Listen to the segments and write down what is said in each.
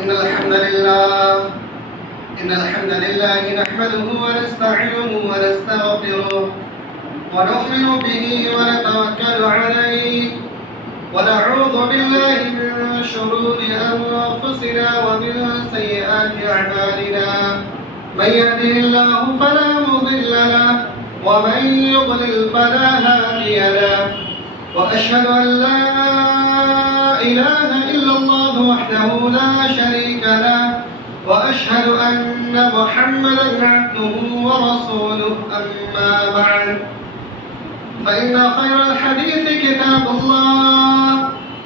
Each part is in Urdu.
إن الحمد لله نحمده ونستعينه ونستغفره ونؤمن به ونتوكل عليه ونعوذ بالله من شرور أنفسنا ومن سيئات أعمالنا. من يهده الله فلا مضل له ومن يضلل فلا هادي له. وأشهد أن لا إله إلا الله وحده لا شريك له وأشهد أن محمدا عبده ورسوله. أما بعد فإن خير الحديث كتاب الله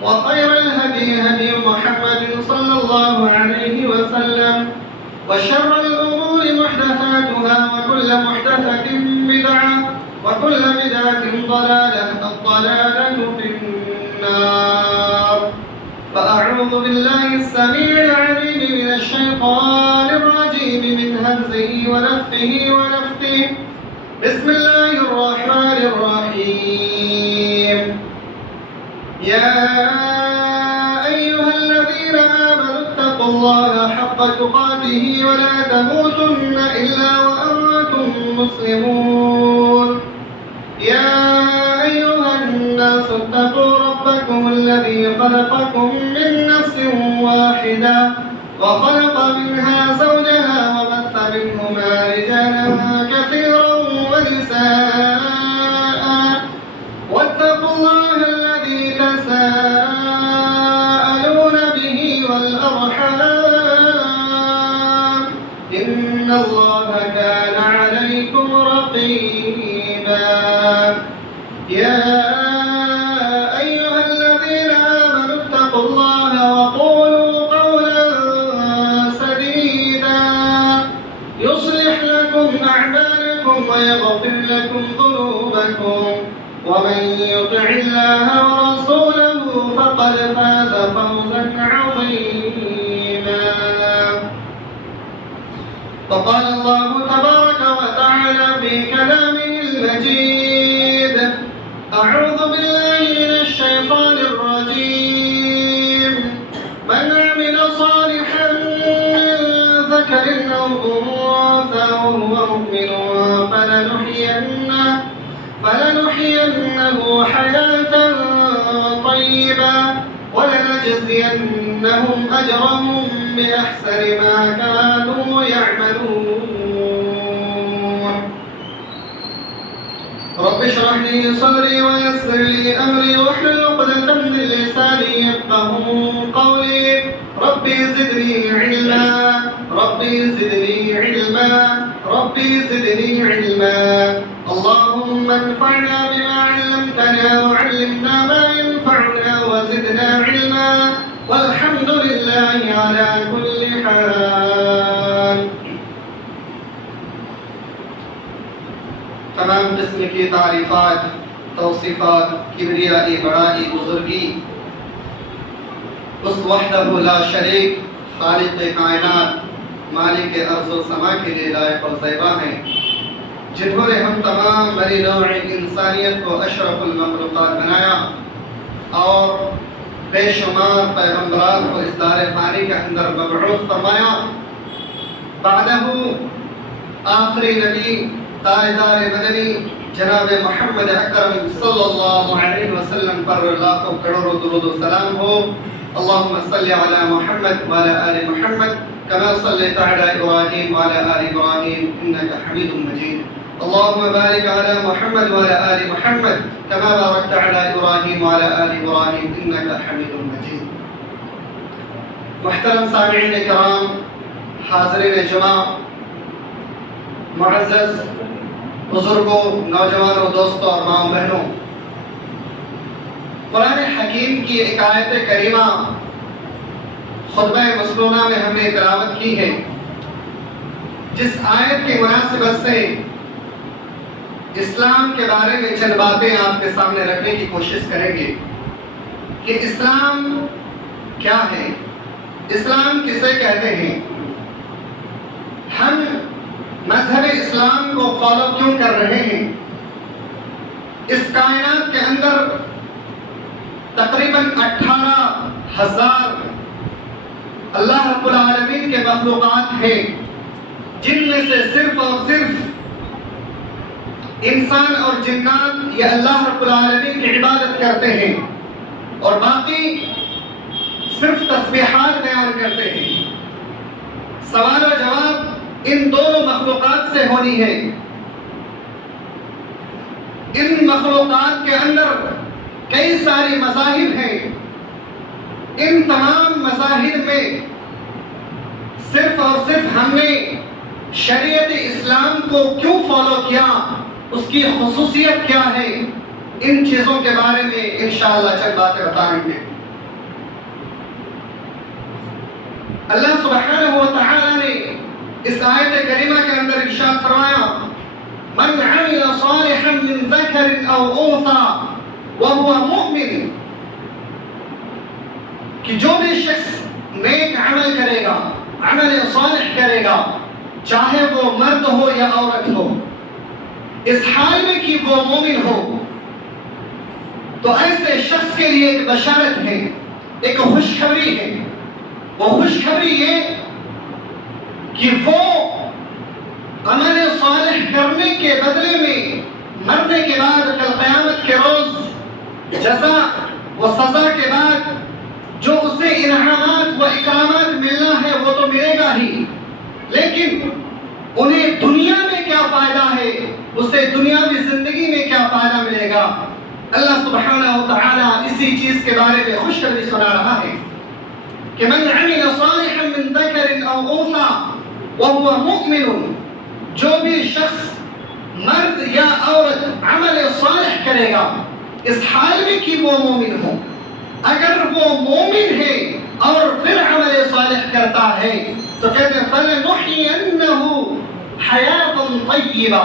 وخير الهدي هدي محمد صلى الله عليه وسلم وشر الأمور محدثاتها وكل محدثة بدعة وكل بدعة ضلالة. الضلالة في النار. فأعوذ بالله السميع العليم من الشيطان الرجيم من همزه ونفخه ونفثه. بسم الله الرحمن الرحيم. يا أيها الذين آمنوا اتقوا الله حق تقاته ولا تموتن إلا وأنتم مسلمون. يا أيها الناس اتقوا ربكم الذي خلقكم من نفس واحدة وخلق منها زوجها وبث منهما رجالا كثيرا ونساء واتقوا الله الذي تساءلون به والأرحام إن الله كان عليكم رقيبا. يا أيها الذين آمنوا اتقوا الله وقولوا قولا سديدا يصلح لكم أعمالكم ويغفر لكم ذنوبكم ومن يطع الله ورسوله فقد فاز فوزا عظيما. وقال الله تبارك وتعالى في كلامه المجيد: أعوذ بالله من الشيطان الرجيم. من عمل صالحا من ذكر أو أنثى وهو مؤمن فلنحيينه حياة طيبة ولنجزينهم أجرهم بأحسن ما كانوا يعملون. رب اشرح لي صدري ويسر لي أمري واحلل عقدة من لساني يفقهوا قولي. ربي زدني علما ربي زدني علما ربي زدني علما. اللهم انفعنا بما علمتنا وعلمنا ما ينفعنا وزدنا علما والحمد لله على كل حال. تمام قسم کی تعریفات، توصیفات، کبریائی، بڑائی، بزرگی اس وحدہ لا شریک خالق کائنات مالک ارض و سما کے لیے لائق اور زیبا ہیں، جنہوں نے ہم تمام بنی نوع انسانیت کو اشرف المخلوقات بنایا اور بے شمار پیغمبران کو اس دار فانی کے اندر مبعوث فرمایا. بعدہ آخری نبی تاجدار مدنی جناب محمد اکرم صلی اللہ علیہ وسلم پر لاکھوں کروڑوں درود و سلام ہو. اللهم صل على محمد وعلى آل محمد كما صليت على إبراهيم وعلى آل إبراهيم إنك حميد مجيد. اللهم بارك على محمد وعلى آل محمد كما باركت على إبراهيم وعلى آل إبراهيم إنك حميد مجيد. محترم سامعین کرام، حاضرین جمع، معزز بزرگوں، نوجوانوں، دوستوں اور ماں بہنوں، قرآن حکیم کی ایک آیت کریمہ خطبہ مسنونہ میں ہم نے تلاوت کی ہے، جس آیت کی مناسبت سے اسلام کے بارے میں چند باتیں آپ کے سامنے رکھنے کی کوشش کریں گے کہ اسلام کیا ہے، اسلام کسے کہتے ہیں، ہم مذہب اسلام کو فالو کیوں کر رہے ہیں. اس کائنات کے اندر تقریباً 18,000 اللہ رب العالمین کے مخلوقات ہیں جن میں سے صرف اور صرف انسان اور جنات یہ اللہ رب العالمین کی عبادت کرتے ہیں اور باقی صرف تسبیحات بیان کرتے ہیں۔ سوال و جواب ان دونوں مخلوقات سے ہونی ہے۔ ان مخلوقات کے اندر کئی ساری مذاہب ہیں، ان تمام مذاہب میں صرف اور صرف ہم نے شریعت اسلام کو کیوں فالو کیا، اس کی خصوصیت کیا ہے، ان چیزوں کے بارے میں انشاءاللہ چند باتیں بتائیں گے۔ اللہ سبحانہ و تعالی نے اس آیت کریمہ کے اندر ارشاد فرمایا من عمل صالحا من ذکر او انثى وهو مؤمن، کہ جو بھی شخص نیک عمل کرے گا، عمل صالح کرے گا، چاہے وہ مرد ہو یا عورت ہو، اس حال میں کہ وہ مومن ہو، تو ایسے شخص کے لیے ایک بشارت ہے، ایک خوشخبری ہے۔ وہ خوشخبری یہ کہ وہ عمل صالح کرنے کے بدلے میں مرنے کے بعد کل قیامت کے روز جزا و سزا کے بعد جو اسے انعامات و اکرامات ملنا ہے وہ تو ملے گا ہی، لیکن انہیں دنیا میں کیا فائدہ ہے، اسے دنیاوی زندگی میں کیا فائدہ ملے گا، اللہ سبحانہ و تعالی اسی چیز کے بارے میں خوشخبری سنا رہا ہے کہ من عمل صالحا من ذکر او انثى وهو مؤمن، جو بھی شخص مرد یا عورت عمل صالح کرے گا اس حال میں کہ وہ مومن ہو، اگر وہ مومن ہے اور پھر عمل صالح کرتا ہے تو کہتے ہیں فَلَنُحْيِيَنَّهُ حَيَاةً طَيِّبَةً،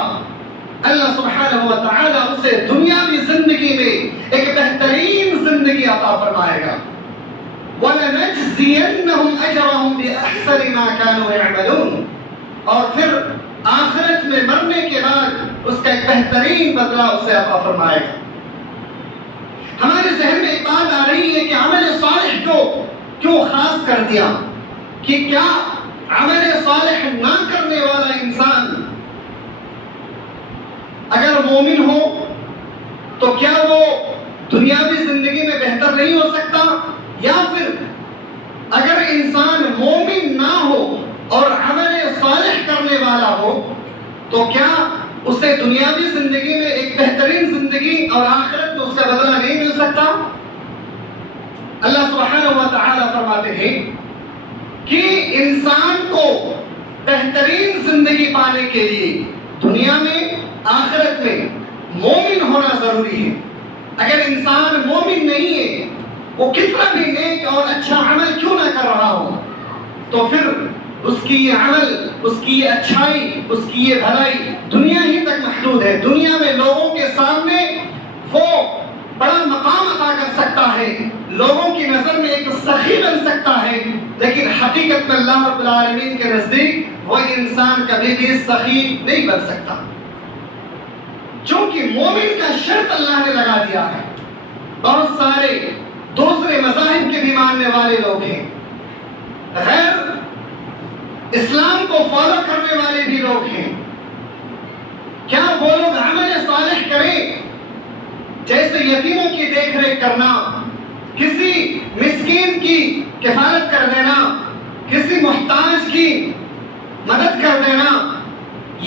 اللہ سبحانہ و تعالی اسے دنیاوی زندگی میں ایک بہترین زندگی عطا فرمائے گا۔ وَلَنَجْزِيَنَّهُمْ أَجْرَهُمْ بِأَحْسَنِ مَا كَانُوا يَعْمَلُونَ، اور پھر آخرت میں مرنے کے بعد اس کا ایک بہترین بدلہ اسے عطا فرمائے گا۔ ہمارے ذہن میں ایک بات آ رہی ہے کہ عمل صالح کو کیوں خاص کر دیا، کہ کیا عمل صالح نہ کرنے والا انسان اگر مومن ہو تو کیا وہ دنیاوی زندگی میں بہتر نہیں ہو سکتا، یا پھر اگر انسان مومن نہ ہو اور عمل صالح کرنے والا ہو تو کیا اسے دنیاوی زندگی میں ایک بہترین زندگی اور آخرت میں اس کا بدلہ نہیں مل سکتا؟ اللہ سبحانہ و تعالی فرماتے ہیں کہ انسان کو بہترین زندگی پانے کے لیے دنیا میں آخرت میں مومن ہونا ضروری ہے۔ اگر انسان مومن نہیں ہے، وہ کتنا بھی نیک اور اچھا عمل کیوں نہ کر رہا ہو، تو پھر اس کی یہ عمل، اس کی یہ اچھائی، اس کی یہ بھلائی دنیا ہی تک محدود ہے۔ دنیا میں لوگوں کے سامنے وہ بڑا مقام عطا کر سکتا ہے، لوگوں کی نظر میں ایک سخی بن سکتا ہے، لیکن حقیقت میں اللہ رب العالمین کے نزدیک وہ انسان کبھی بھی سخی نہیں بن سکتا، چونکہ مومن کا شرط اللہ نے لگا دیا ہے۔ بہت سارے دوسرے مذاہب کے بھی ماننے والے لوگ ہیں، غیر اسلام کو فالو کرنے والے بھی لوگ ہیں، کیا وہ لوگ عمل صالح کریں جیسے یتیموں کی دیکھ ریکھ کرنا، کسی مسکین کی کفالت کر دینا، کسی محتاج کی مدد کر دینا،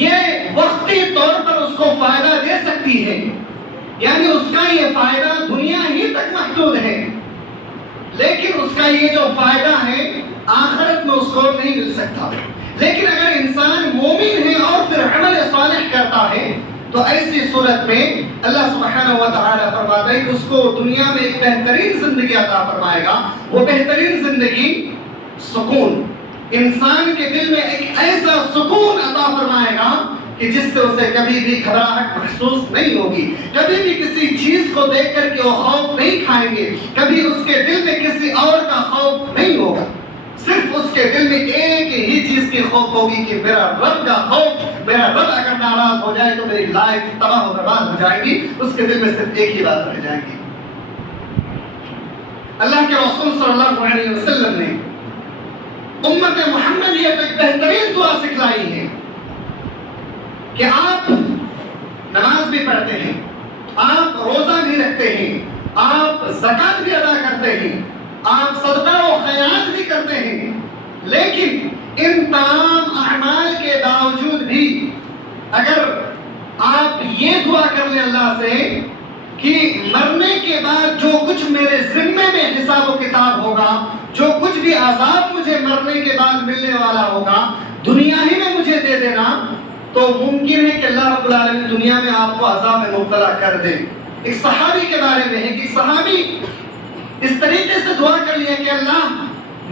یہ وقتی طور پر اس کو فائدہ دے سکتی ہے، یعنی اس کا یہ فائدہ دنیا ہی تک محدود ہے، لیکن اس کا یہ جو فائدہ ہے آخرت میں اس کو نہیں مل سکتا۔ لیکن اگر انسان مومن ہے اور پھر عمل صالح کرتا ہے تو ایسی صورت میں اللہ سبحانہ و تعالی فرماتا ہے کہ اس کو دنیا میں ایک بہترین زندگی عطا فرمائے گا۔ وہ بہترین زندگی سکون، انسان کے دل میں ایک ایسا سکون عطا فرمائے گا کہ جس سے اسے کبھی بھی گھبراہٹ محسوس نہیں ہوگی، کبھی بھی کسی چیز کو دیکھ کر کے وہ خوف نہیں کھائیں گے، کبھی اس کے دل میں کسی اور کا خوف نہیں ہوگا، صرف اس کے دل میں ایک ہی چیز کی خوف ہوگی کہ میرا رب کا خوف، میرا رب اگر ناراض ہو جائے تو میری لائف تباہ و برباد ہو جائے گی۔ اس کے دل میں صرف ایک ہی بات رہ جائے گی۔ اللہ کے رسول صلی اللہ علیہ وسلم نے امت محمدیہ کو ایک بہترین دعا سکھلائی ہے کہ آپ نماز بھی پڑھتے ہیں، آپ روزہ بھی رکھتے ہیں، آپ زکوٰۃ بھی ادا کرتے ہیں، آپ صدقہ و خیرات بھی کرتے ہیں، لیکن ان تمام اعمال کے باوجود بھی اگر آپ یہ دعا کر لیں اللہ سے کہ مرنے کے بعد جو کچھ میرے ذمے میں حساب و کتاب ہوگا، جو کچھ بھی عذاب مجھے مرنے کے بعد ملنے والا ہوگا، دنیا ہی میں مجھے دے دینا، تو ممکن ہے کہ اللہ رب العالمین دنیا میں آپ کو عذاب میں مبتلا کر دے۔ ایک صحابی کے بارے میں ہے کہ صحابی اس طریقے سے دعا کر لیا کہ اللہ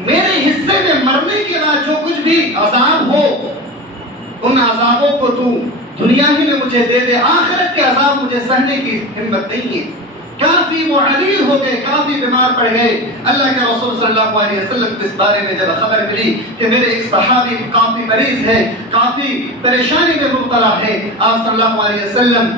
میرے حصے میں مرنے کے بعد جو کچھ بھی عذاب ہو، ان عذابوں کو تو دنیا ہی میں مجھے دے دے، آخرت کے عذاب مجھے سہنے کی ہمت نہیں ہے۔ کافی وہ علیل ہو گئے، کافی بیمار پڑ گئے۔ اللہ کے رسول صلی اللہ علیہ وسلم کو اس بارے میں جب خبر ملی کہ میرے ایک صحابی کافی مریض ہے، کافی پریشانی میں مبتلا ہے، آپ صلی اللہ علیہ وسلم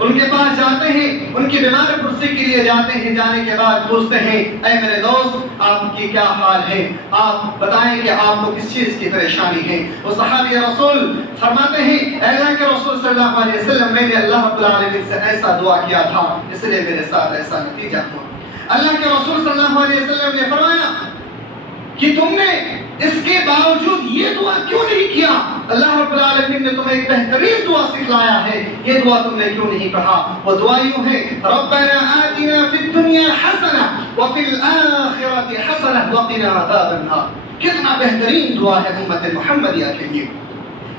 ان کے پاس جاتے ہیں، ان کی بیمار پرسی کے لیے جاتے ہیں، جانے کے بعد پوچھتے ہیں اے میرے دوست آپ کی کیا حال ہے، آپ بتائیں کہ آپ کو کس چیز کی پریشانی ہے۔ وہ صحابی رسول فرماتے ہیں اے اللہ کے رسول صلی اللہ علیہ وسلم میں نے اللہ رب العالمین سے ایسا دعا کیا تھا، اس لیے میرے ساتھ ایسا نتیجہ ہوا۔ اللہ کے رسول صلی اللہ علیہ وسلم نے فرمایا کہ تم نے اس کے باوجود یہ دعا کیوں نہیں کیا؟ اللہ رب العالمین نے تمہیں ایک بہترین دعا سکھلایا ہے، یہ دعا تم نے کیوں نہیں پڑھا؟ وہ دعا یوں ہے ربنا آتنا فی الدنیا حسنہ وفی الآخرۃ حسنہ وقنا عذاب النار۔ کتنا بہترین دعا ہے امت محمدیہ کے لیے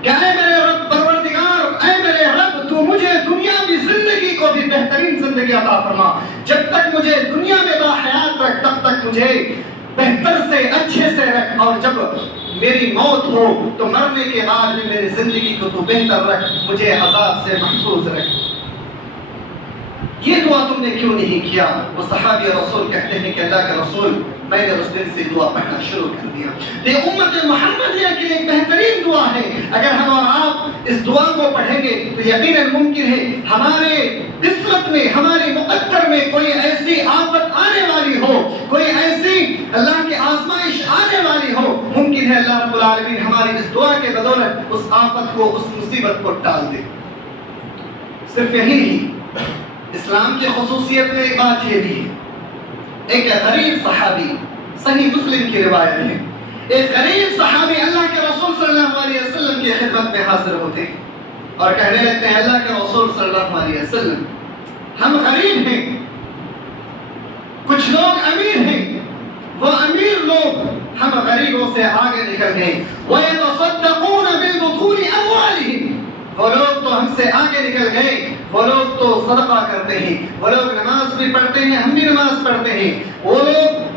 کہ اے میرے رب پروردگار، اے میرے رب تو مجھے دنیاوی زندگی کو بھی بہترین زندگی عطا فرما، جب تک مجھے دنیا میں باحیات رکھ تب تک مجھے بہتر سے اچھے سے رکھ، اور جب میری موت ہو تو مرنے کے بعد بھی میری زندگی کو تو بہتر رکھ، مجھے عذاب سے محفوظ رکھ۔ یہ دعا تم نے کیوں نہیں کیا؟ وہ صحابی رسول کہتے ہیں کہ اللہ کے رسول میں نے اس دن سے دعا پڑھنا شروع کر دیا۔ یہ امت محمدیہ کے لیے ایک بہترین دعا ہے۔ اگر ہم اور آپ اس دعا کو پڑھیں گے تو یقیناً ممکن ہے ہمارے قسمت میں، ہماری مقدر میں کوئی ایسی آفت آنے والی ہو، کوئی ایسی اللہ کی آزمائش آنے والی ہو، ممکن ہے اللہ رب العالمین ہماری اس دعا کے بدولت اس آفت کو، اس مصیبت کو ٹال دے۔ صرف یہی نہیں، اسلام کی خصوصیت میں ایک بات یہ بھی ہے، ایک غریب صحابی، صحیح مسلم کی روایت ہے، ایک غریب صحابی اللہ کے رسول صلی اللہ علیہ وسلم کی خدمت میں حاضر ہوتے ہیں اور کہنے لگتے ہیں اللہ کے رسول صلی اللہ علیہ وسلم ہم غریب ہیں، کچھ لوگ امیر ہیں، وہ امیر لوگ ہم غریبوں سے آگے نکل گئے، وَيَتَصَدَّقُونَ بِالْبُطُونِ أَمْوَالِهِمْ، وہ لوگ تو ہم سے آگے نکل گئے، وہ لوگ تو صدقہ کرتے ہیں، وہ لوگ نماز بھی پڑھتے ہیں، ہم بھی نماز پڑھتے ہیں، وہ لوگ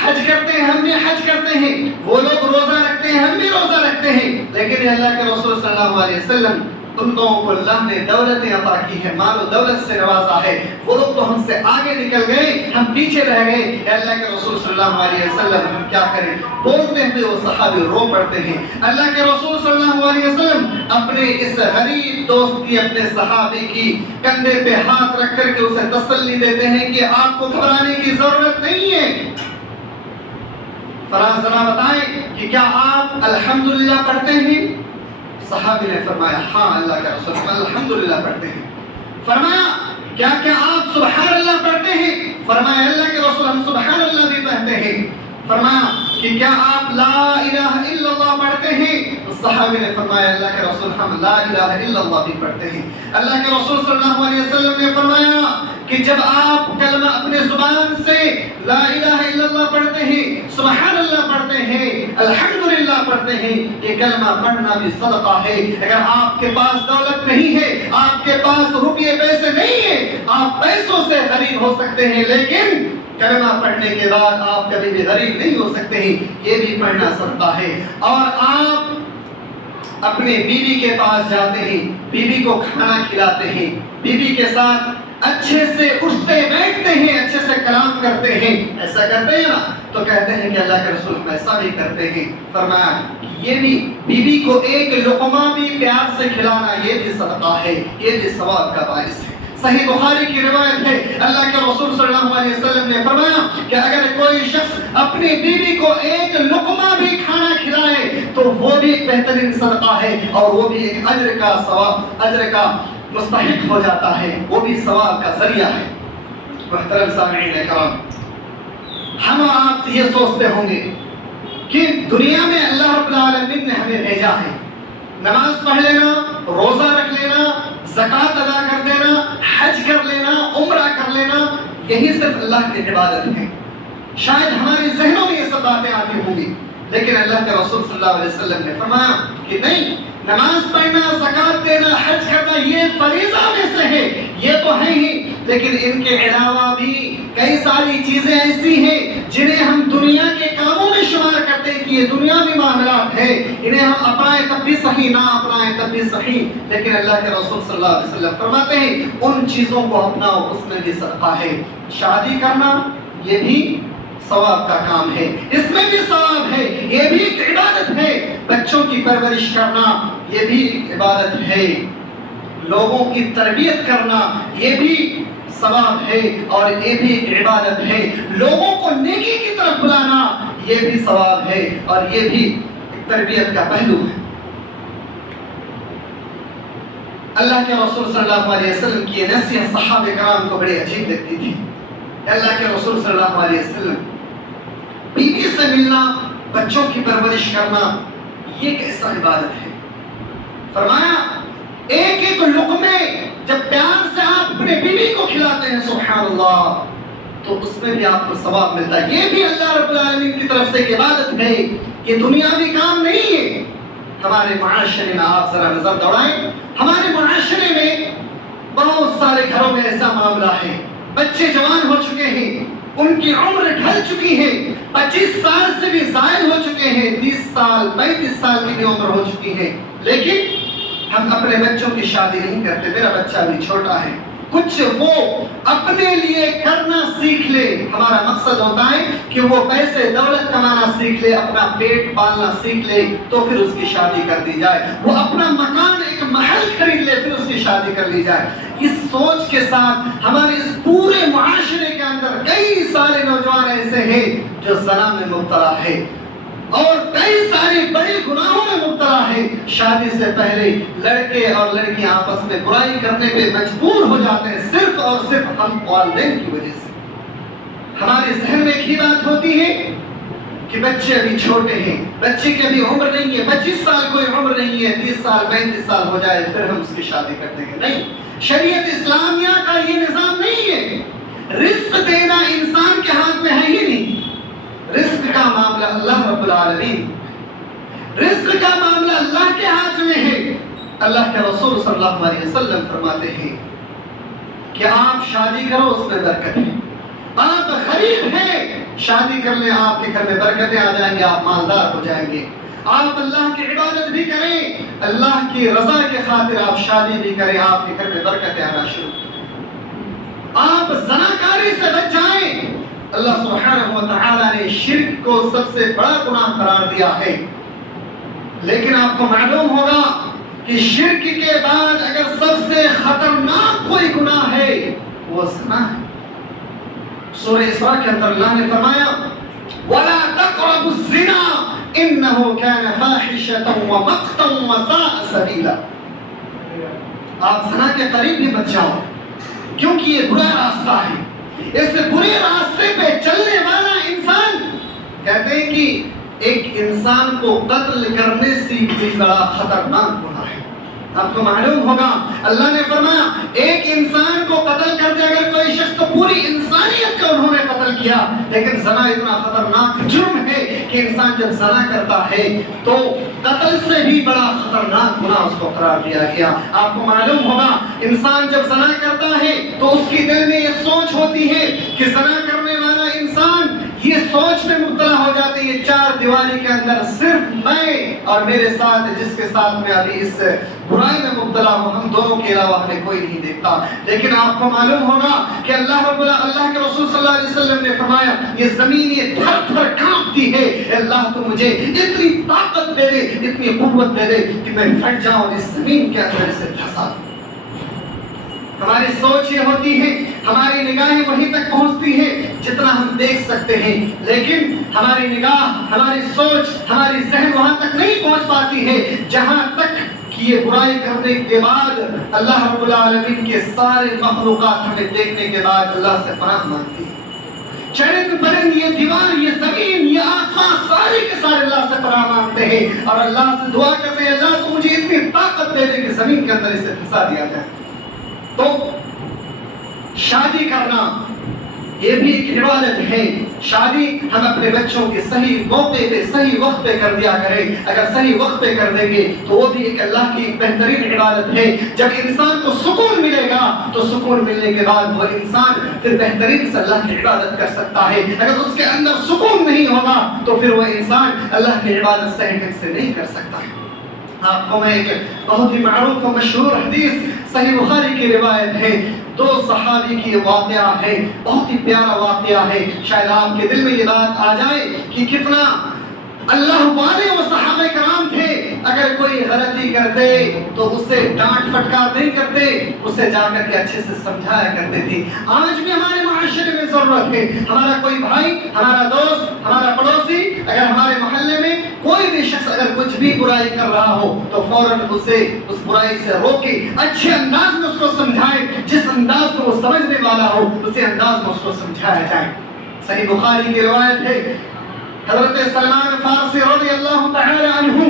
حج کرتے ہیں، ہم بھی حج کرتے ہیں، وہ لوگ روزہ رکھتے ہیں، ہم بھی روزہ رکھتے ہیں، لیکن اللہ کے رسول صلی اللہ علیہ وسلم ان لوگوں کو اللہ نے دولتیں عطا کی ہے، مال و دولت سے نوازا ہے، وہ لوگ تو ہم سے آگے نکل گئے، ہم پیچھے رہ گئے، اے اللہ کے رسول صلی اللہ علیہ وسلم ہم کیا کریں؟ بولتے ہوئے وہ صحابی رو پڑتے ہیں۔ اللہ کے رسول صلی اللہ علیہ وسلم اپنے اس غریب دوست کی، اپنے صحابی کی کندھے پہ ہاتھ رکھ کر کے اسے تسلی دیتے ہیں کہ آپ کو گھبرانے کی ضرورت نہیں ہے۔ فراز ذرا بتائیں کہ کیا آپ الحمدللہ پڑھتے ہیں؟ صحابی نے فرمایا ہاں اللہ کا رسول الحمدللہ پڑھتے ہیں۔ فرمایا کیا آپ سبحان اللہ پڑھتے ہیں؟ فرمایا اللہ کے رسول ہم سبحان اللہ بھی پڑھتے ہیں۔ فرمایا کہ کیا آپ لا الہ الا اللہ پڑھتے ہیں؟ صحابی نے فرمایا اللہ کے رسول ہم لا الہ الا اللہ بھی پڑھتے ہیں۔ اللہ کے رسول صلی اللہ علیہ وسلم نے فرمایا کہ جب آپ کلمہ اپنے زبان سے لا الہ الا اللہ پڑھتے ہیں، سبحان اللہ پڑھتے ہیں، الحمدللہ پڑھتے ہیں، یہ کلمہ پڑھنا بھی صدقہ ہے۔ اگر آپ کے پاس دولت نہیں ہے، آپ کے پاس روپیے پیسے نہیں ہیں، آپ پیسوں سے غریب ہو سکتے ہیں، لیکن کلمہ پڑھنے کے بعد آپ کبھی بھی غریب نہیں ہو سکتے ہیں، یہ بھی پڑھنا صدقہ ہے۔ اور آپ اپنے بیوی کے پاس جاتے ہیں، بیوی کو کھانا کھلاتے ہیں، بیوی کے ساتھ اچھے سے اٹھتے بیٹھتے ہیں، اچھے سے کلام کرتے ہیں، ایسا کرتے ہیں نا؟ تو کہتے ہیں کہ اللہ کے رسول ایسا بھی کرتے ہیں۔ فرمایا یہ بھی بیوی کو ایک لقمہ بھی پیار سے کھلانا یہ بھی صدقہ ہے، یہ بھی ثواب کا باعث ہے۔ صحیح بخاری کی روایت ہے، اللہ کے رسول صلی اللہ علیہ وسلم نے فرمایا کہ اگر کوئی شخص اپنی بیوی کو ایک لقمہ بھی کھانا کھلائے تو وہ بھی ایک بہترین صدقہ ہے اور وہ بھی ایک اجر کا مستحق ہو جاتا ہے، وہ بھی ثواب کا ذریعہ ہے۔ محترم سامعین کرام، ہم اور آپ یہ سوچتے ہوں گے کہ دنیا میں اللہ رب العالمین نے ہمیں بھیجا ہے، نماز پڑھ لینا، روزہ رکھ لینا، زکوٰۃ ادا کر دینا، حج کر لینا، عمرہ کر لینا، یہی صرف اللہ کی عبادت ہے۔ شاید ہمارے ذہنوں میں یہ سب باتیں آتی ہوں گی، لیکن اللہ کے رسول صلی اللہ علیہ وسلم نے فرمایا کہ نہیں، نماز پڑھنا، زکوٰۃ دینا، حج کرنا یہ فریضہ میں سے ہے، یہ تو ہے ہی، لیکن ان کے علاوہ بھی کئی ساری چیزیں ایسی ہیں جنہیں ہم دنیا کے کاموں میں شمار کرتے ہیں کہ یہ دنیاوی معاملات ہیں، انہیں ہم اپنائیں تب بھی صحیح، نہ اپنائیں تب بھی صحیح، لیکن اللہ کے رسول صلی اللہ علیہ وسلم فرماتے ہیں ان چیزوں کو اپناؤ، اس میں بھی صدقہ ہے۔ شادی کرنا یہ بھی ثواب کا کام ہے، اس میں بھی ثواب ہے، یہ بھی ایک عبادت ہے۔ بچوں کی پرورش کرنا یہ بھی ایک عبادت ہے، لوگوں کی تربیت کرنا یہ بھی ثواب ہے اور یہ بھی ایک عبادت ہے، لوگوں کو نیکی کی طرف بلانا یہ بھی ثواب ہے اور یہ بھی ایک تربیت کا پہلو ہے۔ اللہ کے رسول صلی اللہ علیہ وسلم کی یہ نصیحت صحابہ کرام کو بڑی عجیب لگتی تھی۔ اللہ کے رسول صلی اللہ علیہ وسلم بیوی سے ملنا، بچوں کی پرورش کرنا یہ کیسا عبادت ہے؟ فرمایا ایک ایک لقمے جب پیار سے آپ اپنے بیوی کو کھلاتے ہیں سبحان اللہ تو اس میں بھی آپ کو ثواب ملتا ہے، یہ بھی اللہ رب العالمین کی طرف سے ایک عبادت ہے، یہ دنیاوی کام نہیں ہے۔ ہمارے معاشرے میں آپ ذرا نظر دوڑائیں، ہمارے معاشرے میں بہت سارے گھروں میں ایسا معاملہ ہے، بچے جوان ہو چکے ہیں، ان کی عمر ڈھل چکی ہے، 25 سال سے بھی زائد ہو چکے ہیں، 30 سال 35 سال کی بھی عمر ہو چکی ہے، لیکن ہم اپنے بچوں کی شادی نہیں کرتے۔ میرا بچہ بھی چھوٹا ہے، کچھ وہ اپنے لیے کرنا سیکھ لے، ہمارا مقصد ہوتا ہے کہ وہ پیسے دولت کمانا سیکھ لے، اپنا پیٹ پالنا سیکھ لے تو پھر اس کی شادی کر دی جائے، وہ اپنا مکان ایک محل خرید لے پھر اس کی شادی کر لی جائے۔ اس سوچ کے ساتھ ہمارے اس پورے معاشرے کے اندر کئی سارے نوجوان ایسے ہیں جو زنا میں مبتلا ہے اور کئی سارے بڑے گناہوں میں مبتلا ہے۔ شادی سے پہلے لڑکے اور لڑکیاں آپس میں برائی کرنے پہ مجبور ہو جاتے ہیں، صرف اور صرف ہم والدین کی وجہ سے۔ ہمارے ذہن میں ایک ہی بات ہوتی ہے کہ بچے ابھی چھوٹے ہیں، بچے کی ابھی عمر نہیں ہے، 25 سال کوئی عمر نہیں ہے، 30 سال 35 سال ہو جائے پھر ہم اس کی شادی کر دیں گے۔ نہیں، شریعت اسلامیہ کا یہ نظام نہیں ہے۔ رزق دینا انسان کے ہاتھ میں ہے ہی نہیں، رزق کا معاملہ اللہ رب العالمین، رزق کا معاملہ اللہ کے ہاتھ میں ہے۔ اللہ کے رسول صلی اللہ علیہ وسلم فرماتے ہیں کہ آپ شادی کرو اس میں برکت ہے، آپ غریب ہیں شادی کر لیں، آپ کے گھر میں برکتیں آ جائیں گے، آپ مالدار ہو جائیں گے۔ آپ اللہ کی عبادت بھی کریں، اللہ کی رضا کے خاطر آپ شادی بھی کریں، آپ کے گھر میں برکتیں آنا شروع کریں۔ آپ زناکاری سے بچ جائیں، اللہ سبحانہ و تعالی نے شرک کو سب سے بڑا گناہ قرار دیا ہے، لیکن آپ کو معلوم ہوگا کہ شرک کے بعد اگر سب سے خطرناک کوئی گناہ ہے وہ زنا ہے۔ سورہ اسراء کے اندر اللہ نے فرمایا وَلَا تَقْرَبُوا الزِّنَا إِنَّهُ كَانَ فَاحِشَةً وَمَقْتًا وَسَاءَ سَبِيلًا۔ آپ زنا کے قریب بھی بچ جاؤ کیونکہ یہ برا راستہ ہے، اس برے راستے پہ چلنے والا انسان، کہتے ہیں کہ ایک انسان کو قتل کرنے سے بھی بڑا خطرناک گناہ ہے۔ آپ کو معلوم ہوگا اللہ نے فرمایا ایک انسان کو قتل کر دے اگر کوئی شخص تو پوری انسانیت کو انہوں نے قتل کیا، لیکن زنا اتنا خطرناک جرم ہے کہ انسان جب زنا کرتا ہے تو قتل سے بھی بڑا خطرناک گناہ اس کو قرار دیا گیا۔ آپ کو معلوم ہوگا انسان جب زنا کرتا ہے تو اس کی دل میں یہ سوچ ہوتی ہے کہ زنا کرنے والا انسان یہ سوچ میں مبتلا ہو جاتے ہیں، چار دیواری کے اندر صرف میں اور میرے ساتھ جس کے ساتھ میں ابھی اس برائی میں مبتلا ہوں، ہم دونوں کے علاوہ ہمیں کوئی نہیں دیکھتا۔ لیکن آپ کو معلوم ہوگا کہ اللہ کے رسول صلی اللہ علیہ وسلم نے فرمایا یہ زمین یہ تھر تھر کانپتی ہے، اللہ تو مجھے اتنی طاقت دے دے، اتنی قوت دے دے کہ میں پھٹ جاؤں اور اس زمین کے اندر سے دھسا دوں۔ ہماری سوچ یہ ہوتی ہے، ہماری نگاہیں وہیں تک پہنچتی ہیں جتنا ہم دیکھ سکتے ہیں، لیکن ہماری نگاہ، ہماری سوچ، ہماری ذہن وہاں تک نہیں پہنچ پاتی ہے جہاں تک کہ یہ برائی کرنے کے بعد اللہ رب العالمین کے سارے مخلوقات ہمیں دیکھنے کے بعد اللہ سے پناہ مانگتی ہے۔ چرند پرند، یہ دیوار، یہ زمین، یہ آسمان، سارے کے سارے اللہ سے پناہ مانگتے ہیں اور اللہ سے دعا کرتے ہیں، اللہ تو مجھے اتنی طاقت دے دے کہ زمین کے اندر اسے پھنسا دیا جائے۔ تو شادی کرنا یہ بھی ایک عبادت ہے۔ شادی ہم اپنے بچوں کے صحیح موقع پہ، صحیح وقت پہ کر دیا کریں۔ اگر صحیح وقت پہ کر دیں گے تو وہ بھی ایک اللہ کی بہترین عبادت ہے۔ جب انسان کو سکون ملے گا تو سکون ملنے کے بعد وہ انسان پھر بہترین سے اللہ کی عبادت کر سکتا ہے۔ اگر اس کے اندر سکون نہیں ہوگا تو پھر وہ انسان اللہ کی عبادت صحیح ڈھنگ سے نہیں کر سکتا ہے۔ آپ کو میں ایک بہت ہی معروف و مشہور حدیث صحیح بخاری کی روایت ہے، دو صحابی کی واقعہ ہے، بہت ہی پیارا واقعہ ہے۔ شاید آپ کے دل میں یہ بات آ جائے کہ کتنا اللہ والے وہ صحابہ کرام تھے، اگر کوئی غلطی کرتے تو اسے ڈانٹ پھٹکار نہیں کرتے، اسے جا کر کے اچھے سے سمجھایا کرتے تھے۔ آج بھی ہمارے معاشرے میں ضرورت ہے، ہمارا کوئی بھائی، ہمارا دوست، ہمارا پڑوسی اگر ہمارے محلے میں کوئی بھی شخص اگر کچھ بھی برائی کر رہا ہو تو فوراً اسے اس برائی سے روکے، اچھے انداز میں اس کو سمجھائے، جس انداز میں وہ سمجھنے والا ہو اسی انداز میں اس کو سمجھایا جائے۔ صحیح بخاری کی روایت ہے، حضرت سلمان فارسی رضی اللہ تعالی عنہ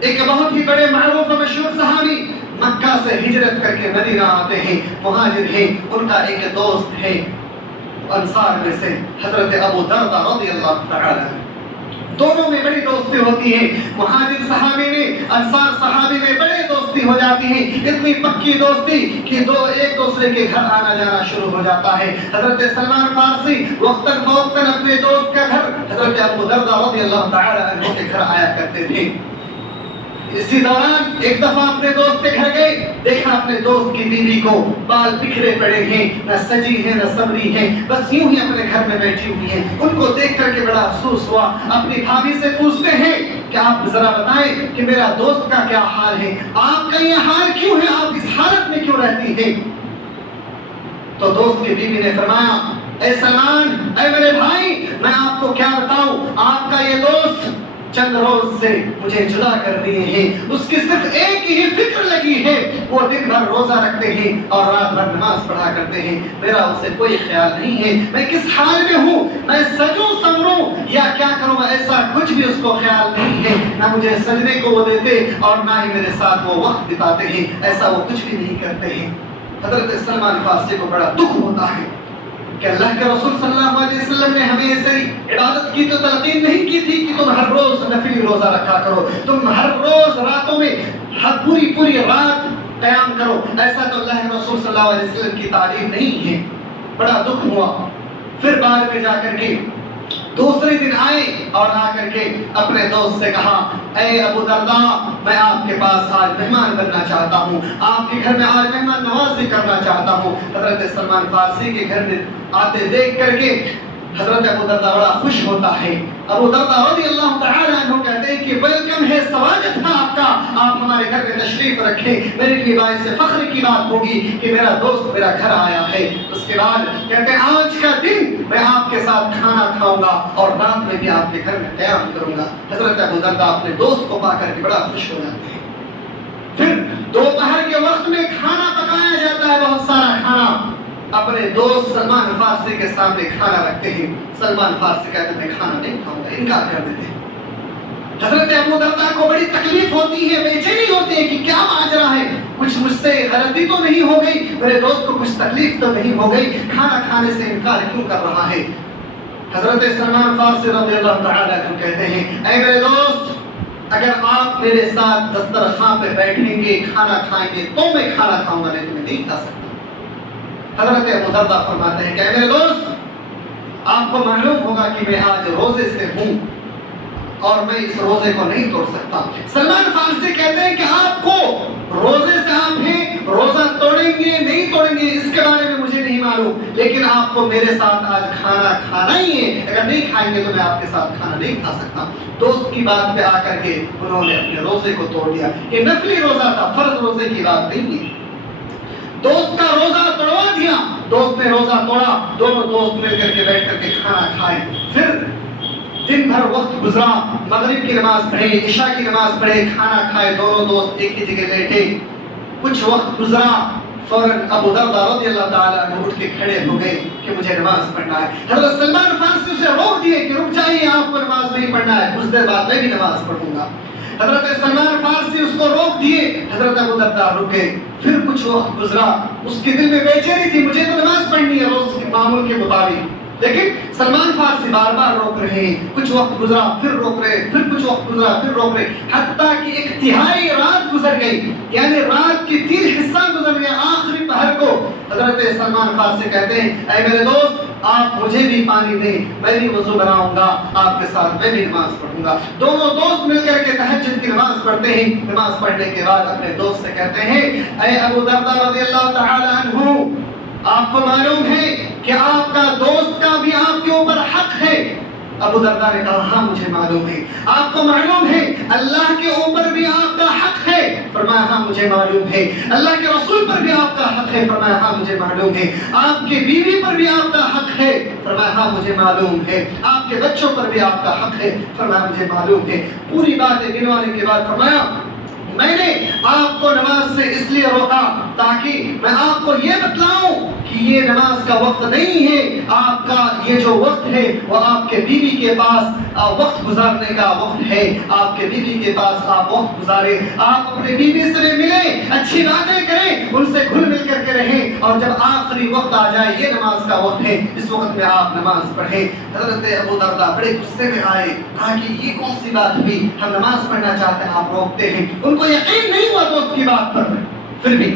ایک بہت ہی بڑے معروف و مشہور صحابی، مکہ سے ہجرت کر کے مدینہ آتے ہیں، مہاجر ہیں۔ ان کا ایک دوست ہے انصار میں سے حضرت ابو دردہ رضی اللہ تعالی عنہ، دونوں میں بڑی دوستی ہوتی ہے۔ مہاجر صحابی میں، انصار صحابی میں بڑے دوستی ہو جاتی ہے، اتنی پکی دوستی کہ ایک دوسرے کے گھر آنا جانا شروع ہو جاتا ہے۔ حضرت سلمان فارسی وقتاً فوقتاً اپنے دوست کا گھر حضرت ابو دردہ رضی اللہ تعالی عنہ کے گھر آیا کرتے تھے۔ اسی دوران ایک دفعہ اپنے دوست کے گھر گئے، دیکھا اپنے دوست کی بیوی کو، بال بکھرے پڑے ہیں، نہ سجی ہیں نہ سبری ہیں، بس یوں ہی اپنے گھر میں بیٹھی ہوئی ہیں۔ ان کو دیکھ کر کے بڑا افسوس ہوا، اپنی بھابھی سے پوچھتے ہیں کہ آپ ذرا بتائیں کہ میرا دوست کا کیا حال ہے، آپ کا یہ حال کیوں ہے، آپ اس حالت میں کیوں رہتی ہیں؟ تو دوست کی بیوی نے فرمایا، اے سلمان، اے میرے بھائی، میں آپ کو کیا بتاؤں، آپ کا یہ دوست چند روز سے مجھے جدا کر دیے ہیں، اس کی صرف ایک ہی فکر لگی ہے، وہ دن بھر روزہ رکھتے ہیں اور رات بھر نماز پڑھا کرتے ہیں، میرا اسے کوئی خیال نہیں ہے، میں کس حال میں ہوں، میں سجوں سنوروں یا کیا کروں، ایسا کچھ بھی اس کو خیال نہیں ہے، نہ مجھے سجنے کو وہ دیتے اور نہ ہی میرے ساتھ وہ وقت بتاتے ہیں، ایسا وہ کچھ بھی نہیں کرتے ہیں۔ حضرت سلمان فارسی کو بڑا دکھ ہوتا ہے کہ اللہ کے رسول صلی اللہ علیہ وسلم نے ہمیں ایسی عبادت کی تو تلقین نہیں کی تھی کہ تم ہر روز نفلی روزہ رکھا کرو، تم ہر روز راتوں میں پوری رات قیام کرو، ایسا تو اللہ کے رسول صلی اللہ علیہ وسلم کی تعلیم نہیں ہے۔ بڑا دکھ ہوا۔ پھر بعد میں جا کر کے دوسرے دن آئے اور آ کر کے اپنے دوست سے کہا، اے ابو دردہ، میں آپ کے پاس آج مہمان بننا چاہتا ہوں، آپ کے گھر میں آج مہمان نوازی کرنا چاہتا ہوں۔ حضرت سلمان فارسی کے گھر میں آتے دیکھ کر کے حضرت ابو دردہ بڑا خوش ہوتا ہے۔ ابو دردہ رضی اللہ تعالی عنہ کہتے ہیں کہ ویلکم ہے، سواگت ہے آپ کا، آپ ہمارے گھر میں تشریف رکھیں، میرے لیے باعث فخر کی بات ہوگی کہ میرا دوست میرا گھر آیا ہے۔ اس کے بعد کہتے ہیں آج کا دن میں آپ کے ساتھ کھانا کھاؤں گا اور رات میں بھی آپ کے گھر میں قیام کروں گا۔ حضرت ابو دردہ اپنے دوست کو پا کر کے بڑا خوش ہو جاتے ہیں۔ پھر دوپہر کے وقت میں کھانا پکایا جاتا ہے، بہت سارا کھانا، اپنے دوست سلمان فارسی کے سامنے کھانا رکھتے ہیں۔ سلمان فارسی کہتے ہیں میں کھانا نہیں کھاؤں گا، انکار کر دیتے ہیں۔ حضرت ابو دردہ کو بڑی تکلیف ہوتی ہے، بے چینی ہوتی ہے کہ کیا ماجرا ہے، کچھ مجھ سے غلطی تو نہیں ہو گئی، میرے دوست کو کچھ تکلیف تو نہیں ہو گئی، کھانا کھانے سے انکار کیوں کر رہا ہے؟ حضرت سلمان فارسی رضی اللہ تعالی عنہ کہتے ہیں، اے میرے دوست، اگر آپ میرے ساتھ دسترخوان پہ بیٹھیں گے، کھانا کھائیں گے تو میں کھانا کھاؤں گا، نہیں تو میں نہیں کھا سکتا۔ حضرت ابو دردہ فرماتے ہیں کہ اے میرے دوست، آپ کو معلوم ہوگا کہ میں آج روزے سے ہوں اور میں اس روزے کو نہیں توڑ سکتا۔ سلمان فارسی کہتے ہیں کہ آپ کو روزے سے آپ ہیں، روزہ توڑیں گے نہیں توڑیں گے اس کے بارے میں مجھے نہیں معلوم، لیکن آپ کو میرے ساتھ آج کھانا کھانا ہی ہے، اگر نہیں کھائیں گے تو میں آپ کے ساتھ کھانا نہیں کھا سکتا۔ دوست کی بات پہ آ کر کے انہوں نے اپنے روزے کو توڑ دیا۔ یہ نفلی روزہ تھا، فرض روزے کی بات نہیں ہے۔ دوست کا روزہ توڑوا دیا، دوست نے روزہ توڑا، دونوں دوست مل کر کے بیٹھ کر کے کھانا کھائے، پھر دن بھر وقت گزرا، مغرب کی نماز پڑھے، عشاء کی نماز پڑھے، کھانا کھائے، دونوں دوست ایک ہی جگہ لیٹے، کچھ وقت گزرا، فوراً ابو درداء رضی اللہ تعالیٰ عنہ اٹھ کے کھڑے ہو گئے کہ مجھے نماز پڑھنا ہے۔ حضرت سلمان فارسی اسے روک دیے کہ رک جائیے، آپ کو نماز نہیں پڑھنا ہے، کچھ دیر بعد میں بھی نماز پڑھوں گا۔ حضرت سلمان فارسی اس کو روک دیے، حضرت ابو درداء رک گئے، پھر کچھ وقت گزرا، اس کے دل میں بے چینی تھی، مجھے تو نماز پڑھنی ہے روز کے معمول کے مطابق، لیکن سلمان فارسی بار بار روک رہے ہیں، کچھ وقت گزرا پھر روک رہے، پھر کچھ وقت گزرا پھر روک رہے، حتیٰ کہ ایک تہائی رات گزر گئی، یعنی رات کی 3 حصہ گزر گیا، آخری پہر کو حضرت سلمان فارسی کہتے ہیں اے میرے دوست آپ مجھے بھی پانی دیں، میں بھی وضو بناؤں گا، آپ کے ساتھ میں بھی نماز پڑھوں گا۔ دونوں دوست مل کر کے تہجد کی نماز پڑھتے ہیں، نماز پڑھنے کے بعد اپنے دوست سے کہتے ہیں اے ابو درداء رضی اللہ تعالی عنہ، آپ کو معلوم ہے کہ آپ کا دوست کا بھی آپ کے اوپر حق ہے؟ ابو درداء نے کہا ہاں مجھے معلوم ہے۔ آپ کو معلوم ہے اللہ کے اوپر بھی آپ کا حق ہے؟ فرمایا ہاں مجھے معلوم ہے۔ اللہ کے رسول پر بھی آپ کا حق ہے؟ فرمایا ہاں مجھے معلوم ہے۔ آپ کی بیوی پر بھی آپ کا حق ہے؟ فرمایا ہاں مجھے معلوم ہے۔ آپ کے بچوں پر بھی آپ کا حق ہے؟ فرمایا مجھے معلوم ہے۔ پوری باتیں گنوانے کے بعد فرمایا میں نے آپ کو نماز سے اس لیے روکا تاکہ میں آپ کو یہ بتلاؤں کہ یہ نماز کا وقت نہیں ہے، آپ کا یہ جو وقت ہے وہ آپ کے بیوی کے پاس وقت گزارنے کا وقت ہے، آپ کے بیوی کے پاس آپ وقت گزاریں، آپ اپنے بیوی سے ملیں، اچھی باتیں کریں، ان سے گھل مل کر کے رہیں، اور جب آخری وقت آ جائے یہ نماز کا وقت ہے، اس وقت میں آپ نماز پڑھیں۔ حضرت ابو درداء بڑے غصے میں آئے، کہا کہ یہ کون سی بات ہوئی، ہم نماز پڑھنا چاہتے ہیں آپ روکتے ہیں۔ ان کو یقین نہیں ہوا دوست کی بات پر، پھر بھی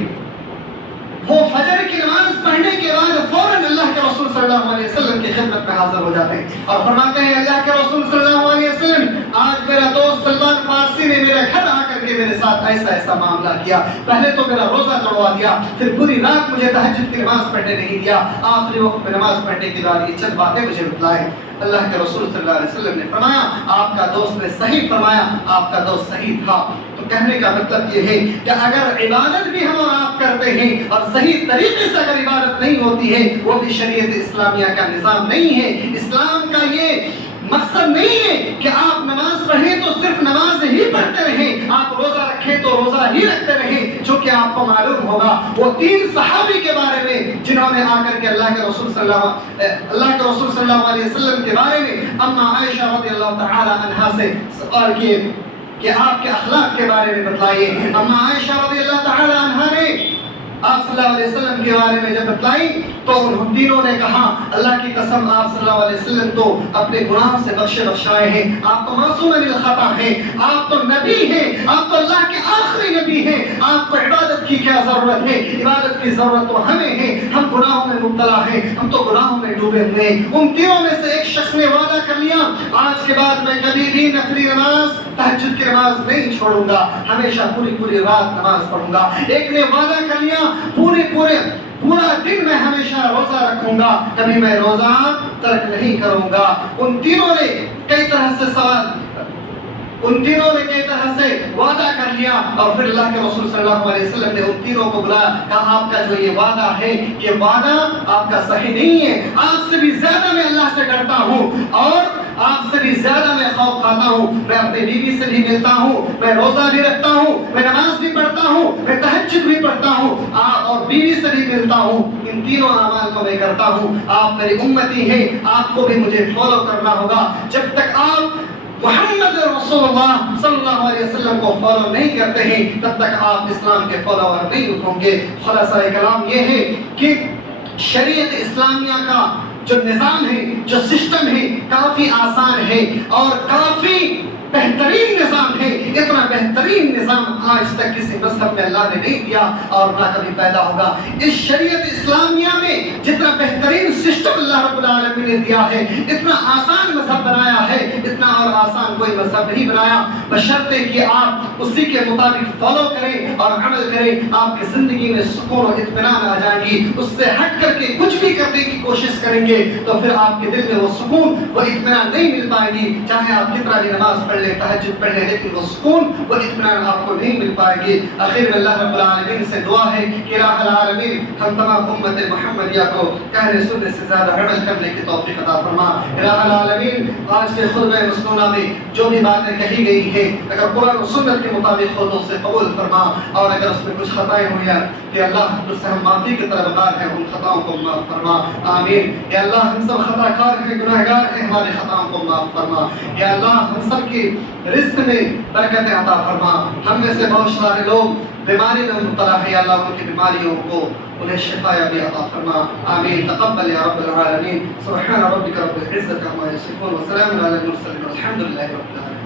وہ فجر کی نماز پڑھنے کے بعد فوراً اللہ کے رسول صلی اللہ علیہ وسلم کی خدمت میں حاضر ہو جاتے ہیں اور فرماتے ہیں اللہ کے رسول صلی اللہ علیہ وسلم آج میرا دوست سلمان فارسی نے میرے گھر آ کر کے میرے ساتھ ایسا ایسا معاملہ کیا، پہلے تو میرا روزہ توڑوا دیا، پھر پوری رات مجھے تہجد کی نماز پڑھنے نہیں دیا، آخری وقت میں نماز پڑھنے کے بعد یہ چند باتیں مجھے بتلائے۔ اللہ کے رسول صلی اللہ علیہ وسلم نے فرمایا آپ کا دوست نے صحیح فرمایا، آپ کا دوست صحیح تھا۔ تو کہنے کا مطلب یہ ہے کہ اگر عبادت بھی ہم اور آپ کرتے ہیں اور صحیح طریقے سے اگر عبادت نہیں ہوتی ہے، وہ بھی شریعت اسلامیہ کا نظام نہیں ہے۔ اسلام کا یہ مقصد نہیں ہے کہ آپ نماز پڑھیں تو صرف نماز ہی پڑھتے رہیں، آپ روزہ رکھیں تو روزہ ہی رکھتے رہیں، جو کہ آپ کو معلوم ہوگا وہ 3 صحابی کے بارے میں جنہوں نے آ کر کے اللہ کے رسول صلی اللہ علیہ وسلم کے بارے میں اما عائشہ رضی اللہ تعالی عنہا سے سوال کیے کہ آپ کے اخلاق کے بارے میں بتلائیے۔ اما عائشہ رضی اللہ تعالی عنہا نے آپ صلی اللہ علیہ وسلم کے بارے میں جب بتلائی تو ان تینوں نے کہا اللہ کی قسم آپ صلی اللہ علیہ وسلم تو اپنے گناہوں سے بخشائے ہیں، آپ تو معصوم من الخطا ہیں، آپ تو نبی ہیں، آپ تو اللہ کے آخری نبی ہیں، آپ کو عبادت کی کیا ضرورت ہے؟ عبادت کی ضرورت تو ہمیں ہے، ہم گناہوں میں مبتلا ہیں، ہم تو گناہوں میں ڈوبے ہوئے ہیں۔ ان تینوں میں سے ایک شخص نے وعدہ کر لیا آج کے بعد میں کبھی بھی نفلی نماز تہجد کی نماز نہیں چھوڑوں گا، ہمیشہ پوری رات نماز پڑھوں گا۔ ایک نے وعدہ کر لیا پورا دن میں ہمیشہ روزہ رکھوں گا، کبھی میں روزہ ترک نہیں کروں گا۔ ان تینوں نے کئی طرح سے وعدہ کر لیا اور پھر اللہ کے رسول صلی اللہ علیہ وسلم نے ان تینوں کو بلایا، کہا آپ کا جو یہ وعدہ ہے یہ وعدہ آپ کا صحیح نہیں ہے، آپ سے بھی زیادہ میں اللہ سے ڈرتا ہوں اور آپ سے بھی زیادہ میں خوف کھاتا ہوں، میں اپنی بیوی سے بھی ملتا ہوں، میں روزہ بھی رکھتا ہوں، میں نماز بھی پڑھتا ہوں، میں تہجد بھی پڑھتا ہوں اور بیوی سے بھی ملتا ہوں، ان تینوں اعمال کو میں کرتا ہوں۔ آپ میری امتی ہیں، آپ کو بھی مجھے فالو کرنا ہوگا۔ جب تک آپ محمد رسول اللہ صلی اللہ علیہ وسلم کو فالو نہیں کرتے ہیں تب تک آپ اسلام کے فالوور نہیں ہوں گے۔ خلاصہ کلام یہ ہے کہ شریعت اسلامیہ کا جو نظام ہے، جو سسٹم ہے، کافی آسان ہے اور کافی بہترین نظام ہے۔ اتنا بہترین نظام آج تک کسی مذہب میں اللہ نے نہیں دیا اور نہ کبھی پیدا ہوگا۔ اس شریعت اسلامیہ میں جتنا بہترین سسٹم اللہ رب العالمین نے دیا ہے، اتنا آسان مذہب بنایا ہے، اتنا اور آسان کوئی مذہب نہیں بنایا، بشرطے کہ آپ اسی کے مطابق فالو کریں اور عمل کریں، آپ کی زندگی میں سکون و اطمینان آ جائے گی۔ اس سے ہٹ کر کے کچھ بھی کرنے کی کوشش کریں گے تو پھر آپ کے دل میں وہ سکون وہ اطمینان نہیں مل پائے گی، چاہے آپ کتنا بھی نماز پڑھیں لیں، تہجد پڑھ لیں، لیکن وہ سکون وہ اطمینان آپ کو نہیں مل پائے گی۔ آخر میں اللہ رب العالمین سے دعا ہے کہ الہ العالمین ہم تمام امت محمدیہ کو کہنے سننے سے زیادہ عمل کرنے کی توفیق عطا فرما۔ الہ العالمین آج کے خطبہ مسنونہ میں جو بھی باتیں کہی گئی ہیں اگر قرآن و سنت کے مطابق ہو تو اسے قبول فرما، اور اگر اس میں کچھ خطائیں ہوئی ہیں کہ اللہ تجھ سے ہم معافی کے طلبگار ہیں، ان خطاؤں کو معاف فرما۔ آمین۔ یا اللہ ہم سب خطا کار ہیں، گناہگار ہیں، ہماری خطاؤں کو معاف فرما۔ یا اللہ ہم سب کی رزق میں برکتیں عطا فرما۔ ہم میں سے بہت سارے لوگ بیماری میں مبتلا ہیں، یا اللہ ان کی بیماریوں کو انہیں شفا یابی عطا فرما۔ آمین۔ تقبل یا رب العالمین۔ سبحان ربک رب العزة عما یصفون وسلام علی المرسلین والحمد للہ رب العالمین۔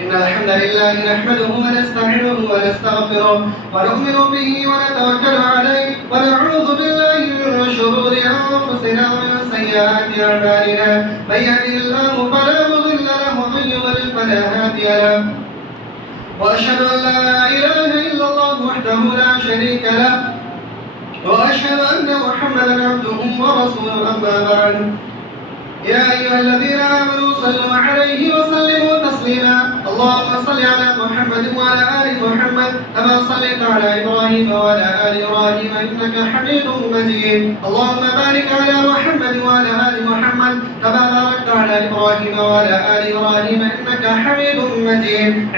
إن الحمد لله نحمده ونستعينه ونستغفره ونؤمن به ونتوكل عليه ونعوذ بالله من شرور أنفسنا ومن سيئات أعمالنا، من يهده الله فلا مضل له ومن يضلل فلا هادي له، وأشهد أن لا إله إلا الله وحده لا شريك له، وأشهد أن محمدا عبده ورسوله، أما بعد. يا أيها الذين آمنوا صلوا عليه وسلموا تسليما. اللهم صل على محمد وعلى آل محمد كما صليت على إبراهيم وعلى آل إبراهيم إنك حميد مجيد. اللهم بارك على محمد وعلى آل محمد كما باركت على إبراهيم وعلى آل إبراهيم إنك حميد مجيد.